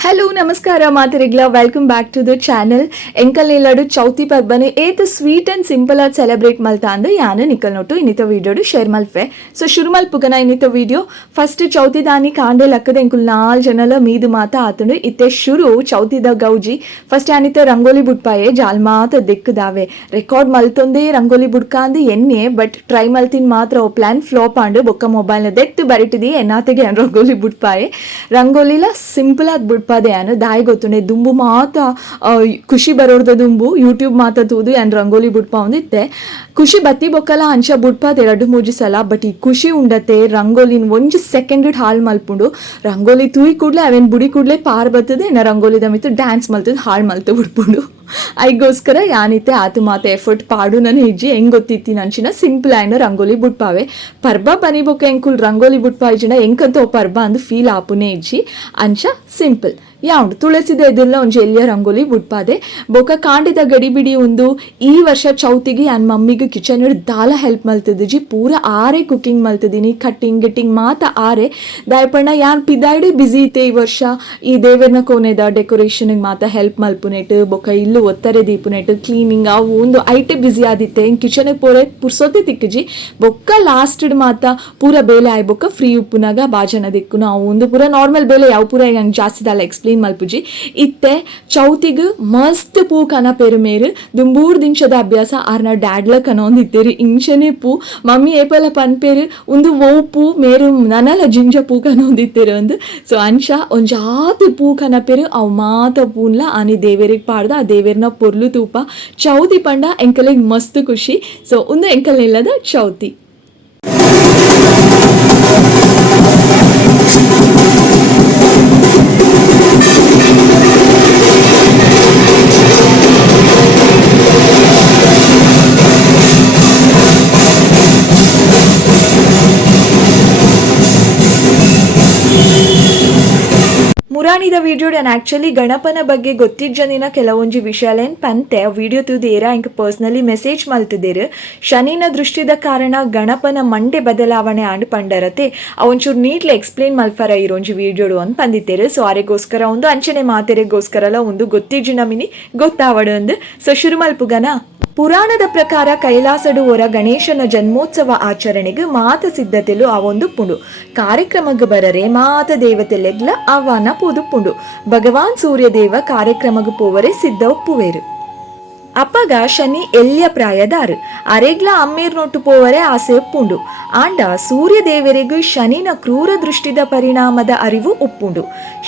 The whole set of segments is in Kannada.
ಹಲೋ ನಮಸ್ಕಾರ ಮಾತಿರಿಗ್ಲ welcome back to the channel ಎಂಕಲ್ ಎಲ್ಲಾಡು ಚೌತಿ ಪರ್ಬನೆ ಏತ್ ಸ್ವೀಟ್ ಅಂಡ್ ಸಿಂಪಲ್ ಆಗಿ ಸೆಲೆಬ್ರೇಟ್ ಮಲ್ತಾ ಅಂದ್ರೆ ಯಾನು ನಿಕಲ್ ನೋಟು ಇನ್ನಿತ ವಿಡಿಯೋಡು ಶೇರ್ ಮಲ್ಪೆ ಸೊ ಶುರು ಮಲ್ಪುಗನ ಇನ್ನಿತ ವಿಡಿಯೋ ಫಸ್ಟ್ ಚೌತಿ ದಾನಿ ಕಾಂಡೆ ಲಕ್ಕದ ಎಂಕುಲ್ 4 ಜನಲ ಮೀದು ಮಾತ ಆತುಂಡು ಇತ್ತೆ ಶುರು ಚೌತಿದ ಗೌಜಿ ಫಸ್ಟ್ ಯಾನಿತ ರಂಗೋಲಿ ಬುಡ್ಪಾಯೆ ಜಾಲ್ ಮಾತ ದಿಕ್ಕದಾವೆ ರೆಕಾರ್ಡ್ ಮಲ್ತೊಂದೇ ರಂಗೋಲಿ ಬುಡ್ಕ ಅಂದು ಎನ್ನೆ ಬಟ್ ಟ್ರೈ ಮಲ್ತಿನ್ ಮಾತ್ರ ಓ ಪ್ಲಾನ್ ಫ್ಲಾಪ್ ಆಂಡು ಬೊಕ್ಕ ಮೊಬೈಲ್ ನ ದೆತ್ತು ಬರಿಟಿದಿ ಎನ್ನಾತೆಗೆ ರಂಗೋಲಿ ಬುಡ್ಪಾಯೆ ರಂಗೋಲಿಲ ಸಿಂಪಲ್ ಆಗಿ ಬುಡ್ಪಾದೆ ಯಾನು ದಾಯಿ ಗೊತ್ತುಂಡೆ ದುಂಬು ಮಾತ ಖುಷಿ ಬರೋರ್ದ ದುಂಬು ಯೂಟ್ಯೂಬ್ ಮಾತ ತೂದು ಯಾನ್ ರಂಗೋಲಿ ಬುಡ್ಪ ಒಂದಿತ್ತೆ ಖುಷಿ ಬತ್ತಿ ಬೊಕ್ಕಲ ಅಂಚ ಬುಡ್ಪಾದೆ 2-3 ಸಲ ಬಟ್ ಈ ಖುಷಿ ಉಂಡತೆ ರಂಗೋಲಿನ್ 1 ಸೆಕೆಂಡ್ ಹಾಳು ಮಲ್ಪುಂಡು ರಂಗೋಲಿ ತೂಯಿ ಕೂಡ್ಲೆ ಅವೇನ್ ಬುಡಿ ಕೂಡ್ಲೆ ಪಾರ್ ಬರ್ತದೆ ನಾ ರಂಗೋಲಿದ ಮಿತ್ತು ಡ್ಯಾನ್ಸ್ ಮಲ್ತದ ಹಾಳು ಮಲ್ತು ಬಿಡ್ಪುಂಡು ಐಗೋಸ್ಕರ ಯಾನಿತ್ತೆ ಆತು ಮಾತ ಎಫರ್ಟ್ ಪಾಡು ನಾನು ಹೆಜ್ಜಿ ಹೆಂಗ್ ಗೊತ್ತಿತ್ತಿ ನಂಚಿನ ಸಿಂಪಲ್ ಆಯ್ನ ರಂಗೋಲಿ ಬುಡ್ಪಾವೆ ಪರ್ಬ ಬನಿ ಬೊಕ್ಕ ಎಂಕುಲ್ ರಂಗೋಲಿ ಬುಡ್ಪ ಇಜ್ಜಿನ ಎಂಕಂತ ಪರ್ಬ ಅಂದು ಫೀಲ್ ಆಪುನೆ ಇಜ್ಜಿ ಅಂಚ ಸಿಂಪಲ್ ಯಾವುದು ತುಳಸಿದ ಎದುರ್ಲ ಒಂಜಿ ಎಲ್ಲಿಯ ರಂಗೋಲಿ ಬುಡ್ಪಾದೆ ಬೊಕ್ಕ ಕಾಂಡಿದ ಗಡಿಬಿಡಿ ಒಂದು ಈ ವರ್ಷ ಚೌತಿಗೆ ನನ್ನ ಮಮ್ಮಿಗೆ ಕಿಚನ್ ದಾಲ ಹೆಲ್ಪ್ ಮಲ್ತದಿಜಿ ಪೂರ ಆರೆ ಕುಕಿಂಗ್ ಮಲ್ತದಿನಿ ಕಟ್ಟಿಂಗ್ ಗಿಟ್ಟಿಂಗ್ ಮಾತ ಆರೆ ದಾಯಪಣ್ಣ ಯಾನ್ ಪಿದಾಯ್ಡೆ ಬಿಸಿ ಇತ್ತೆ ಈ ವರ್ಷ ಈ ದೇವರನ ಕೋನೆದ ಡೆಕೋರೇಷನ್ ಮಾತ ಹೆಲ್ಪ್ ಮಲ್ಪುನೆಟ್ ಬೊಕ್ಕ ಇಲ್ಲು ಒತ್ತರೆ ದೀಪುನೆಟ್ ಕ್ಲೀನಿಂಗ್ ಅವು ಒಂದು ಐಟೆ ಬಿಸಿ ಆದಿತ್ತೆ ಕಿಚನ್ ಪೂರೆ ಪುರ್ಸೊತ್ತೆ ತಿಕ್ಕಜಿ ಬೊಕ್ಕ ಲಾಸ್ಟ್ ಮಾತ ಪೂರ ಬೇಲೆ ಆಯ್ ಬೊಕ್ಕ ಫ್ರೀ ಉಪ್ಪುನಾಗ ಬಾಜನ ದಿಕ್ಕು ನಾವು ಒಂದು ಪೂರ ನಾರ್ಮಲ್ ಬೇಲೆ ಯಾವ ಪೂರ ಹೆಂಗ್ ಜಾಸ್ತಿ ದಾಲ ಎಕ್ಸ್ಪ್ಲೇನ್ ಮಲ್ಪುಜಿ ಇತ್ತೆ ಚೌತಿಗ್ ಮಸ್ತ್ ಪೂ ಕನ ಪೆರುಮೇರು ದುಂಬೂರ್ ದಿಂಶದ ಅಭ್ಯಾಸ ಆರ್ನ ಡ್ಯಾಡ್ಲ ಕನೊಂದಿತ್ತೇರಿ ಇಂಚನೆ ಪೂ ಮಮ್ಮಿ ಏಪಲ ಪನ್ಪೇರು ಒಂದು ಓ ಪೂ ಮೇರು ನನಲ ಜಿಂಜ ಪೂ ಕನೊಂದಿತ್ತೇರು ಅಂದು ಸೊ ಅಂಚ ಒಂಜಾತು ಪೂ ಕನ ಪೇರು ಅವು ಮಾತ ಪೂನ್ಲ ಆನಿ ದೇವೇರಿಗೆ ಪಾಡ್ದ ಆ ದೇವೇರ್ನ ಪೊರ್ಲು ತೂಪ ಚೌತಿ ಪಂಡ ಎಂಕಲಿಗೆ ಮಸ್ತ್ ಖುಷಿ ಸೊ ಒಂದು ಎಂಕಲ್ ನಿಲ್ಲದ ಚೌತಿ ಮುರಾಣಿದ ವಿಡಿಯೋ ನಾನು ಆ್ಯಕ್ಚುಲಿ ಗಣಪನ ಬಗ್ಗೆ ಗೊತ್ತಿಜ್ಜನಿನ ಕೆಲವೊಂಜಿ ವಿಷಯಲೇನು ಪಂತೆ ವಿಡಿಯೋ ತುದೇರ ಇಂಕ ಪರ್ಸ್ನಲಿ ಮೆಸೇಜ್ ಮಲ್ತಿದ್ದೀರು ಶನಿನ ದೃಷ್ಟಿದ ಕಾರಣ ಗಣಪನ ಮಂಡೆ ಬದಲಾವಣೆ ಆಂಡ್ ಪಂಡರತೆ ಅವೊಂಚೂರು ನೀಟ್ಲಿ ಎಕ್ಸ್ಪ್ಲೇನ್ ಮಲ್ಫರ ಇರೋಂಜಿ ವಿಡಿಯೋಡು ಅಂತ ಬಂದಿತ್ತೇರು ಸೊ ಆರೆಗೋಸ್ಕರ ಒಂದು ಅಂಚನೆ ಮಾತೆರೆಗೋಸ್ಕರಲ್ಲ ಒಂದು ಗೊತ್ತಿಜ್ಜಿನ ಮಿನಿ ಗೊತ್ತಾವಡು ಅಂದು ಸೊ ಶುರು ಮಲ್ಪುಗನ ಪುರಾಣದ ಪ್ರಕಾರ ಕೈಲಾಸಡು ಹೊರ ಗಣೇಶನ ಜನ್ಮೋತ್ಸವ ಆಚರಣೆಗೆ ಮಾತ ಸಿದ್ಧತೆಲು ಅವೊಂದು ಪುಂಡು ಕಾರ್ಯಕ್ರಮಕ್ಕೆ ಬರರೆ ಮಾತ ದೇವತೆಲೆಗ್ಲ ಅವನ ಪುದುಪುಂಡು ಭಗವಾನ್ ಸೂರ್ಯದೇವ ಕಾರ್ಯಕ್ರಮಕ್ಕೆ ಪೋವರೆ ಸಿದ್ಧ ಒಪ್ಪುವೇರು ಅಪ್ಪಗ ಶನಿ ಎಲ್ಯ ಪ್ರಾಯದಾರು ಅರೆಗ್ಲ ಅಮ್ಮೀರ್ ನೋಟು ಪೋವರೆ ಆಸೆ ಒಪ್ಪುಂಡು ಆಂಡ ಸೂರ್ಯದೇವರಿಗೂ ಶನಿನ ಕ್ರೂರ ದೃಷ್ಟಿದ ಪರಿಣಾಮದ ಅರಿವು ಒಪ್ಪುಂಡು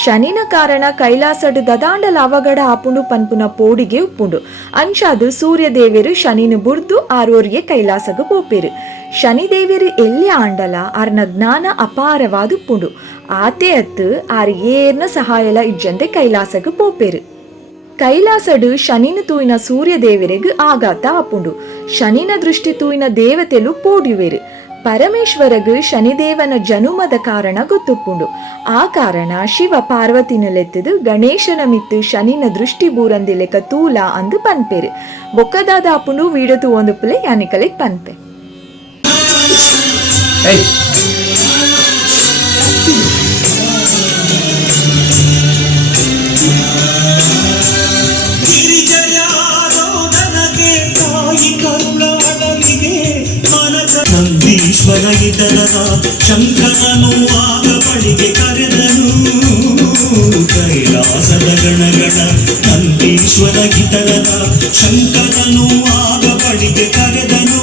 ಶನಿನ ಕಾರಣ ಕೈಲಾಸಡು ದದಾಂಡಲ ಅವಗಡ ಆಪುಂಡು ಪನ್ಪುನ ಪೋಡಿಗೆ ಉಪ್ಪುಂಡು ಅಂಚಾದು ಸೂರ್ಯದೇವರು ಶನಿನ ಬುರ್ದು ಆರೋರ್ಗೆ ಕೈಲಾಸಗ ಪೋಪೇರು ಶನಿದೇವರು ಎಲ್ಲಿ ಆಂಡಲ ಆರ್ನ ಜ್ಞಾನ ಅಪಾರವಾದುಪ್ಪುಂಡು ಆತೆ ಅತ್ತು ಆರ್ ಏರ್ನ ಸಹಾಯಲ ಇಜ್ಜಂತೆ ಕೈಲಾಸಗ ಪೋಪೇರು ಕೈಲಾಸಡು ಶನಿನ ತೂಯಿನ ಸೂರ್ಯದೇವರಿಗೆ ಆಘಾತ ಆಪುಂಡು ಶನಿನ ದೃಷ್ಟಿ ತೂಯಿನ ದೇವತೆಲು ಪೋಡಿಯುವೆರು ಪರಮೇಶ್ವರಗು ಶನಿದೇವನ ಜನುಮದ ಕಾರಣ ಗೊತ್ತುಪ್ಪುಂಡು ಆ ಕಾರಣ ಶಿವ ಪಾರ್ವತಿನಲೆತ್ತದು ಗಣೇಶನ ಮಿತ್ತು ಶನಿನ ದೃಷ್ಟಿ ಬೂರಂದಿಲೆಕ ತೂಲ ಅಂದು ಪನ್ಪೇರು ಬೊಕ್ಕದಾದ ಆಪುಂಡು ವೀಡಿಯೋ ತೂ ಒಂದು ಪುಲೆ ಯಾನಿಕಲೆಗ್ ಪನ್ಪೆ ನಂದೀಶ್ವರ ಇತರದ ಶಂಕರನು ಆಗ ಬಳಿಗೆ ಕರೆದನು ಕೈಲಾಸದ ಗಣಗಣ ನಂದೀಶ್ವರ ಇತರದ ಶಂಕರನು ಆಗ ಬಳಿಗೆ ಕರೆದನು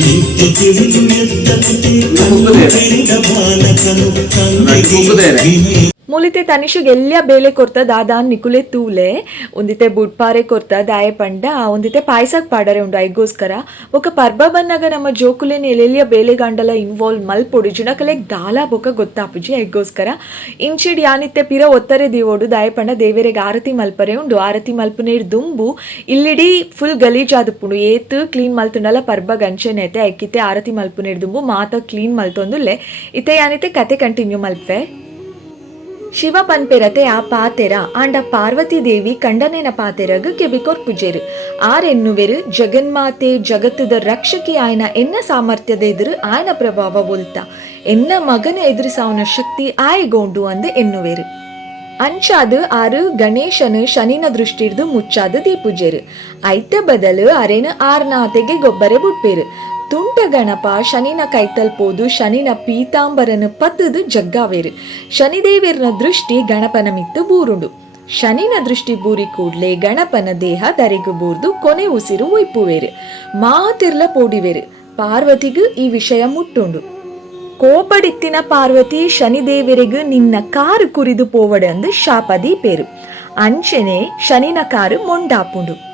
ನಿತ್ಯ ತಿಳಿದು ಎದ್ದಂತೆ ಬಾಲಕನು ತಂದೆಗೆ ಮೂಲಿತೆ ತನಿಷಿಗೆ ಎಲ್ಲ ಬೇಲೆ ಕೊರ್ತ ದಾದಾನ್ ನಿಕುಲೆ ತೂಲೆ ಒಂದಿತೆ ಬುಡ್ಪಾರೆ ಕೊರ್ತ ದಾಯ ಪಂಡ ಒಂದಿತೆ ಪಾಯ್ಸಕ್ ಪಾಡರೆ ಉಂಡು ಐಗೋಸ್ಕರ ಬೊಕ ಪರ್ಬ ಬನ್ನಾಗ ನಮ್ಮ ಜೋಕುಲೆನ್ ಎಲ್ಲೆಲ್ಲಿಯ ಬೇಲೆಗಾಂಡಲ ಇನ್ವಾಲ್ವ್ ಮಲ್ಪೊಡು ಜಿಣಕಲೆಗ್ ದಾಲ ಬೊಕ ಗೊತ್ತಾಪುಜಿ ಐಗೋಸ್ಕರ ಇಂಚಿಡ್ ಯಾನಿತ್ತೆ ಪಿರ ಒತ್ತರೆ ದೀವೋಡು ದಾಯ ಪಂಡ ದೇವರಿಗೆ ಆರತಿ ಮಲ್ಪರೆ ಉಂಡು ಆರತಿ ಮಲ್ಪನೇರ್ ದುಂಬು ಇಲ್ಲಿಡಿ ಫುಲ್ ಗಲೀಜ್ ಆದುಪ್ಪುಂಡು ಏತು ಕ್ಲೀನ್ ಮಲ್ತುಂಡಲ ಪರ್ಬ ಗಂಚೆನೇತೆ ಐಕಿತೆ ಆರತಿ ಮಲ್ಪನೇರ್ ದುಂಬು ಮಾತ ಕ್ಲೀನ್ ಮಲ್ತೊಂದುಲ್ಲೆ ಇತ್ತೆ ಯಾನಿತ್ತೆ ಕತೆ ಕಂಟಿನ್ಯೂ ಮಲ್ಪೆ ಶಿವ ಪನ್ಪೆರತೆ ಆ ಪಾತೆರ ಆಂಡ ಪಾರ್ವತಿ ದೇವಿ ಕಂಡನೆನ ಪಾತೆರಗ್ ಕೆಬಿಕೊರ್ ಪುಜೆರು ಆರೆನ್ನುವೆರು ಜಗನ್ಮಾತೆ ಜಗತ್ತದ ರಕ್ಷಕಿ ಆಯ್ನ ಎನ್ನ ಸಾಮರ್ಥ್ಯದ ಎದುರು ಆಯ್ನ ಪ್ರಭಾವ ಒಲ್ತ ಎನ್ನ ಮಗನ ಎದುರಿಸಾವನ ಶಕ್ತಿ ಆಯ್ಗೊಂಡು ಅಂದು ಎನ್ನುವೆರು. ಅಂಚಾದು ಆರು ಗಣೇಶನು ಶನಿನ ದೃಷ್ಟಿರ್ದು ಮುಚ್ಚಾದು ದೀಪುಜೆರು ಐತ ಬದಲು ಅರೆನು ಆರ್ನಾತೆಗೆ ಗೊಬ್ಬರ ಬುಟ್ಪೇರು. ತುಂಟ ಗಣಪ ಶನಿನ ಕೈತಲ್ಪೋದು ಶನಿನ ಪೀತಾಂಬರನು ಪತ್ತದು ಜಗ್ಗಾವೇರು. ಶನಿದೇವಿರನ ದೃಷ್ಟಿ ಗಣಪನ ಮಿತ್ತು ಬೂರುಂಡು. ಶನಿನ ದೃಷ್ಟಿ ಬೂರಿ ಕೂಡ್ಲೆ ಗಣಪನ ದೇಹ ದರೆಗು ಬೂರ್ದು ಕೊನೆ ಉಸಿರು ಒಯ್ಪುವೇರು. ಮಾತಿರ್ಲ ಪೋಡಿವೇರು. ಪಾರ್ವತಿಗೂ ಈ ವಿಷಯ ಮುಟ್ಟುಂಡು. ಕೋಪಡಿತ್ತಿನ ಪಾರ್ವತಿ ಶನಿದೇವರಿಗೂ ನಿನ್ನ ಕಾರು ಕುರಿದು ಪೋವಡು ಅಂದು ಶಾಪದಿ ಪೇರು. ಅಂಚನೆ ಶನಿನ ಕಾರು ಮೊಂಡಾಪುಂಡು.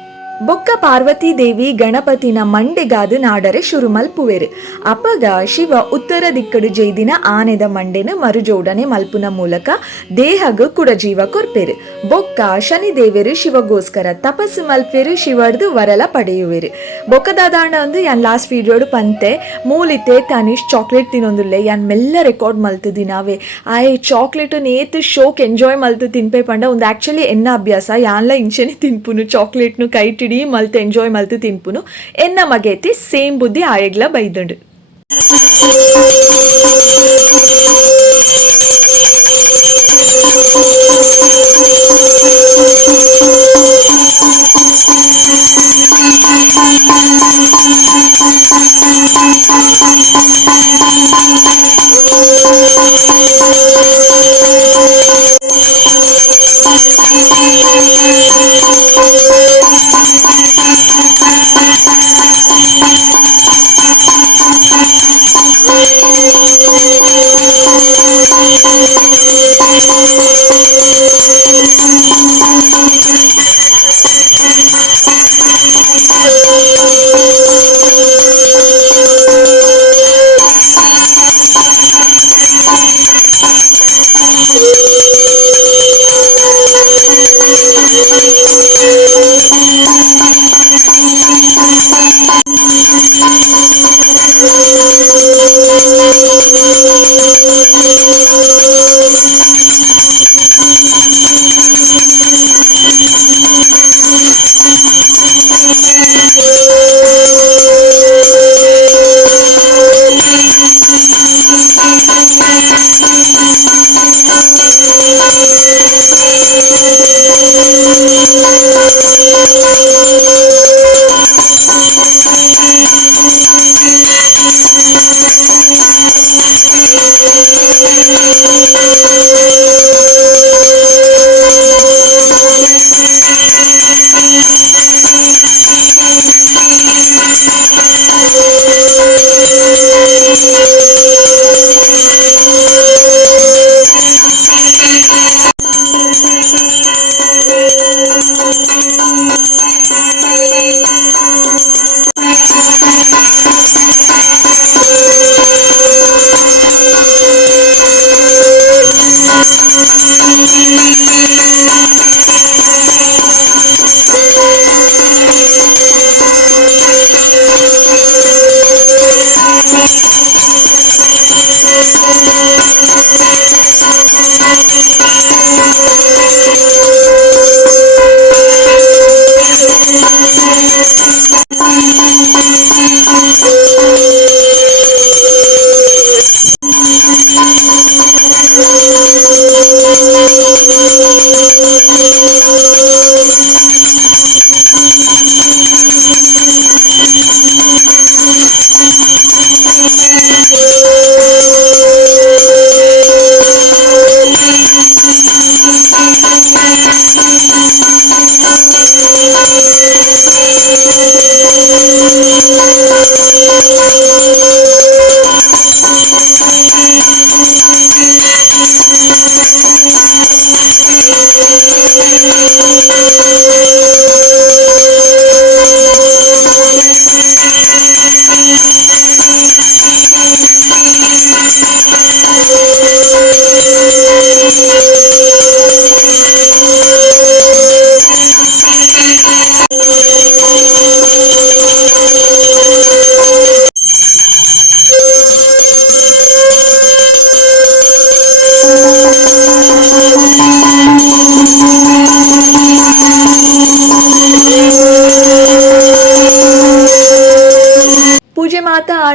ಬೊಕ್ಕ ಪಾರ್ವತಿ ದೇವಿ ಗಣಪತಿನ ಮಂಡೆಗಾದು ನಾಡರೆ ಶುರು ಮಲ್ಪುವೆರು. ಅಪಗ ಶಿವ ಉತ್ತರ ದಿಕ್ಕಡು ಜೈದಿನ ಆನೆದ ಮಂಡೆನ ಮರುಜೋಡಣೆ ಮಲ್ಪುನ ಮೂಲಕ ದೇಹಗ ಕುಡಜೀವ ಕೊರ್ಪೆರು. ಬೊಕ್ಕ ಶನಿದೇವರು ಶಿವಗೋಸ್ಕರ ತಪಸ್ಸು ಮಲ್ಪೆರು. ಶಿವಡ್ದು ವರಲ ಪಡೆಯುವೆರು. ಬೊಕ್ಕದಾದಾಂಡ ಒಂದು ಯಾನ್ ಲಾಸ್ಟ್ ವಿಡಿಯೋಡು ಪಂತೆ ಮೂಲಿತೆ ತನಿಷ್ ಚಾಕ್ಲೇಟ್ ತಿನ್ನೊಂದುಲ್ಲೆ ಯಾನ್ ಮೆಲ್ಲ ರೆಕಾರ್ಡ್ ಮಲ್ತದಿ ನಾವೇ ಆಯ್ ಚಾಕ್ಲೇಟ್ ನೇತು ಶೋಕ್ ಎಂಜಾಯ್ ಮಲ್ತು ತಿನ್ಪೆ ಪಂಡ ಒಂದು ಆಕ್ಚುಲಿ ಎನ್ನ ಅಭ್ಯಾಸ ಯಾನ್ಲ ಇಂಚೆನೆ ತಿನ್ಪುನು ಚಾಕ್ಲೇಟ್ನು ಕೈಟ್ ಮಲ್ತು ಎಂಜಾಯ್ ಮಲ್ತು ತಿನ್ಪುನು ಎನ್ನ ಮಗೈತಿ ಸೇಮ್ ಬುದ್ಧಿ ಆಯಗ್ಲ ಬೈದಂಡು.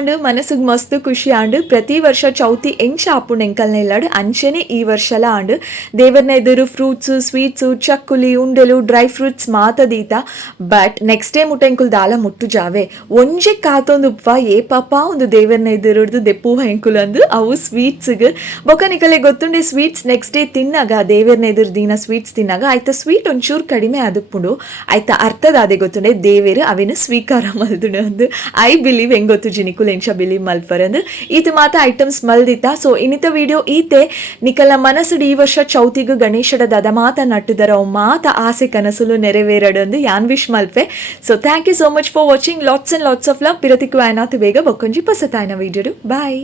ಆಂಡ್ ಮನಸ್ಸಿಗೆ ಮಸ್ತ್ ಖುಷಿ ಆಂಡ್ ಪ್ರತಿ ವರ್ಷ ಚೌತಿ ಹೆಂಗ್ ಶಾಪುಂಡು ಎಂಕಲ್ನ ಇಲ್ಲಾಡು ಅಂಚೆನೆ ಈ ವರ್ಷಲ ಆಂಡ್ ದೇವರನ ಎದುರು ಫ್ರೂಟ್ಸ್ ಸ್ವೀಟ್ಸ್ ಚಕ್ಕುಲಿ ಉಂಡೆಲು ಡ್ರೈ ಫ್ರೂಟ್ಸ್ ಮಾತ ದೀತ ಬಟ್ ನೆಕ್ಸ್ಟ್ ಡೇ ಮುಟ್ಟ ಎಂಕುಲ್ ದಾಲ ಮುಟ್ಟು ಜಾವೆ ಒಂಜೆ ಕಾತೊಂದುಪ್ಪ ಏ ಪಾಪ ಒಂದು ದೇವರನ ಎದುರುಡ್ದು ದೆಪ್ಪು ಹೆಂಕುಲ್ ಅಂದು ಅವು ಸ್ವೀಟ್ಸ್ಗೆ ಬೊಕ ನಿಕಲೆ ಗೊತ್ತುಂಡೆ ಸ್ವೀಟ್ಸ್ ನೆಕ್ಸ್ಟ್ ಡೇ ತಿನ್ನಾಗ ದೇವರನ ಎದುರು ದಿನ ಸ್ವೀಟ್ಸ್ ತಿನ್ನಾಗ ಆಯ್ತಾ ಸ್ವೀಟ್ ಒಂಚೂರು ಕಡಿಮೆ ಆದುಪ್ಪುಂಡು ಆಯ್ತಾ ಅರ್ಥದ ಅದೇ ಗೊತ್ತುಂಡೆ ದೇವೇರು ಅವೇನು ಸ್ವೀಕಾರ ಮಲ್ದುಂಡು ಅಂದು ಐ ಬಿಲೀವ್ ಹೆಂಗ್ ಗೊತ್ತು ಜಿನಿಕುಲ್ ಎಂಚ ಬಿಲೀವ್ ಮಲ್ಪರ್ ಅಂದು ಈತ ಮಾತ ಐಟಮ್ಸ್ ಮಲ್ದಿತ್ತ ಸೊ ಇನ್ನಿತ ವಿಡಿಯೋ ಈತೆ ನಿಕಲ್ನ ಮನಸ್ಸುಡು ಈ ವರ್ಷ ಚೌತಿಗೂ ಗಣೇಶಡ ದದ ಮಾತ ನಟ್ಟುದರ ಅವು ಮಾತ ಆಸೆ ಕನಸುಲು ನೆರವೇರಡು ಅಂದು ಯಾನ್ ವಿಶ್ ಮಲ್ಪೆ so thank you so much for watching lots and lots of love ಪಿರತಿಕು ಆಯ್ನಾತು ಬೇಗ ಬೊಕ್ಕೊಂಜಿ ಪಸತಾಯ್ನ ವಿಡಿಯೋಡು ಬಾಯ್